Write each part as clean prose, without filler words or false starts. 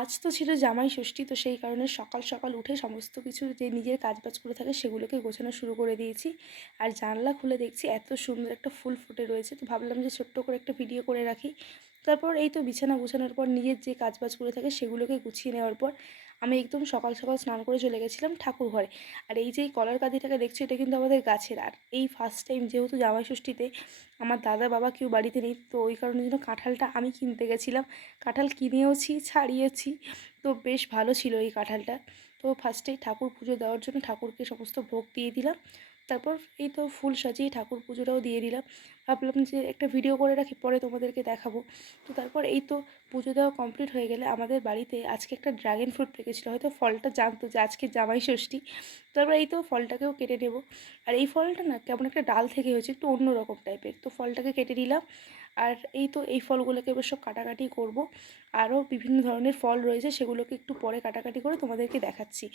আজ তো ছিল জামাই ষষ্ঠী, তো সেই কারণে সকাল সকাল উঠে সমস্ত কিছু যে নিজের কাজবাজগুলো থাকে সেগুলোকে গোছানো শুরু করে দিয়েছি। আর জানলা খুলে দেখছি এত সুন্দর একটা ফুল ফুটে রয়েছে, তো ভাবলাম যে ছোট্ট করে একটা ভিডিও করে রাখি। তারপর এই তো বিছানা গোছানোর পর নিজের যে কাজবাজগুলো থাকে সেগুলোকে গুছিয়ে নেওয়ার পর আমি একদম সকাল সকাল স্নান করে চলে গেছিলাম ঠাকুর ঘরে। আর এই যে এই কলার কাঁদিটাকে দেখছো, এটা কিন্তু আমাদের গাছের। আর এই ফার্স্ট টাইম যেহেতু জামাই ষষ্ঠীতে আমার দাদা বাবা কেউ বাড়িতে নেই, তো ওই কারণের জন্য কাঁঠালটা আমি কিনতে গেছিলাম। কাঁঠাল কিনেওছি, ছাড়িয়েছি, তো বেশ ভালো ছিল এই কাঁঠালটা। তো ফার্স্টেই ঠাকুর পুজো দেওয়ার জন্য ঠাকুরকে সমস্ত ভোগ দিয়ে দিলাম। তারপর এই তো ফুল সাজিয়ে ঠাকুর পুজোটাও দিয়ে দিলাম। ভাবলাম যে একটা ভিডিও করে রাখি, পরে তোমাদেরকে দেখাবো। তো তারপর এই তো পুজো দেওয়া কমপ্লিট হয়ে গেলে আমাদের বাড়িতে আজকে একটা ড্রাগন ফ্রুট পেকেছিলো, হয়তো ফলটা জানতো যে আজকে জামাই ষষ্ঠী। তারপর এই তো ফলটাকেও কেটে নেবো। আর এই ফলটা না কেমন একটা ডাল থেকে হয়েছে, একটু অন্যরকম টাইপের, তো ফলটাকে কেটে নিলাম। আর এই তো এই ফলগুলোকে এবার সব কাটাকাটি করব। আরও বিভিন্ন ধরনের ফল রয়েছে, সেগুলোকে একটু পরে কাটাকাটি করে তোমাদেরকে দেখাচ্ছি।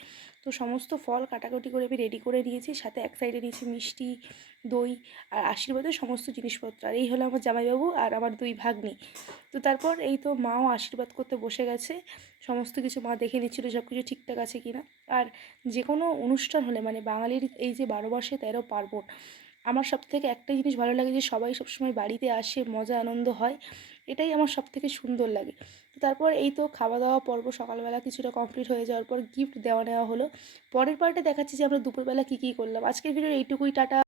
তো সমস্ত ফল কাটাকাটি করে আমি রেডি করে নিয়েছি, সাথে এক সাইডে নিয়েছি মিষ্টি, দই আর আশীর্বাদের সমস্ত জিনিসপত্র। আর এই হলো আমার জামাইবাবু আর আমার দুই ভাগ্নি। তো তারপর এই তো মাও আশীর্বাদ করতে বসে গেছে। সমস্ত কিছু মা দেখে নিচ্ছিলো সব কিছু ঠিকঠাক আছে কি না। আর যে কোনো অনুষ্ঠান হলে মানে বাঙালির এই যে 12 মাসে 13 পার্বণ, আমার সবথেকে একটাই জিনিস ভালো লাগে যে সবাই সবসময় বাড়িতে আসে, মজা আনন্দ হয়, এটাই আমার সবথেকে সুন্দর লাগে। তো তারপর এই তো খাওয়া দাওয়া পর্ব সকালবেলা কিছুটা কমপ্লিট হয়ে যাওয়ার পর গিফট দেওয়া নেওয়া হলো। পরের পার্টে দেখাচ্ছি যে আমরা দুপুরবেলা কী কী করলাম। আজকের ভিডিওর এইটুকুই, টাটা।